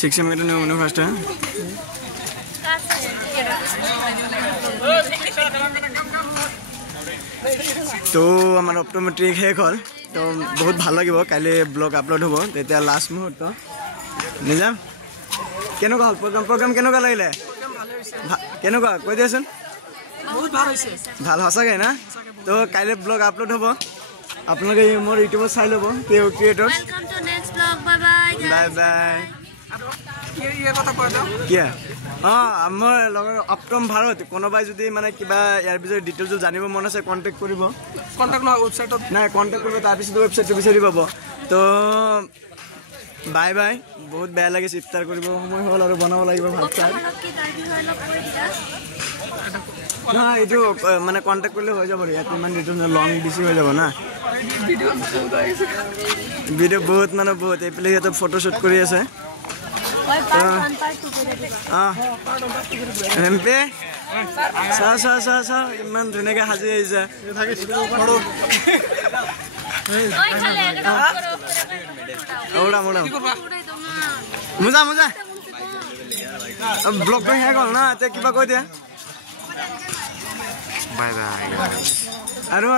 6 minute নে first তো আমার অপটোমেট্রিক শেষ হল তো বহুত ভাল লাগিব কাইলৈ ব্লগ আপলোড হ'ব তেতিয়া লাষ্ট মুহূৰ্ত নিজাম কেনেকুৱা হল প্ৰগ্ৰাম কেনেকুৱা লাগিলে কেনেকুৱা কৈ দিয়াচোন বহুত ভাল হৈছে ভাল সঁচাকৈ না তো কাইলৈ ব্লগ আপলোড হ'ব আপোনালোকে মোৰ ইউটিউবত চাই ল'ব creators Welcome to next vlog. Bye bye. Bye bye কিয় মোৰ লগৰ অপটম ভাৰত কোনোবাই যদি মানে কিবা ইয়াৰ বিষয়ে ডিটেইলছ জানিব মন আছে কণ্টেক্ট কৰিব নাই কণ্টেক্ট কৰিব তাৰপিছত ৱেবছাইটটো বিচাৰি পাব তো বাই বাই বহুত বেয়া লাগিছে ইফতাৰ কৰিব সময় হ'ল আৰু বনাব লাগিব ভাত চাই নহয় এইটো মানে কণ্টেক্ট কৰিলে হৈ যাব ইয়াত ইমান ডিটেইলছ লং বেছি হৈ যাব না ভিডিঅ' বহুত মানে বহুত এইফালে সিহঁতে ফটোশ্বুট কৰি আছে ইমান ধুনীয়াকে সাজি আহিছে মোজা মোজা ব্লগটো শেষ হ'ল না এতিয়া কিবা কৈ দিয়া বাই বাই আৰু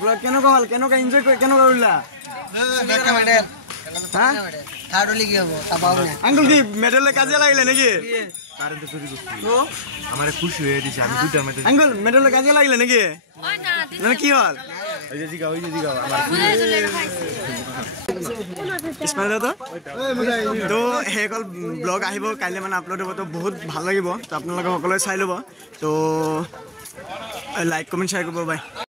ব্লগ কেনেকুৱা হ'ল কেনেকুৱা এনজয় কৰি কেনেকুৱা কৰিলা আঙ্কুল কি মেডেলে কাজে লাগিলে নাকি আমার খুশি হয়ে দিছে আমি দুইটা মেডেল আঙ্কুল মেডেলে কাজে লাগিলে নাকি মানে কি হল ওই যে জিগাও তো শেষ হ'ল ব্লগ আহিব কাইলৈ মানে আপলোড হ'ব তো বহুত ভাল লাগিব তো আপোনালোকে সকলোৱে চাই ল'ব তো লাইক কমেণ্ট শ্বেয়াৰ কৰিব বাই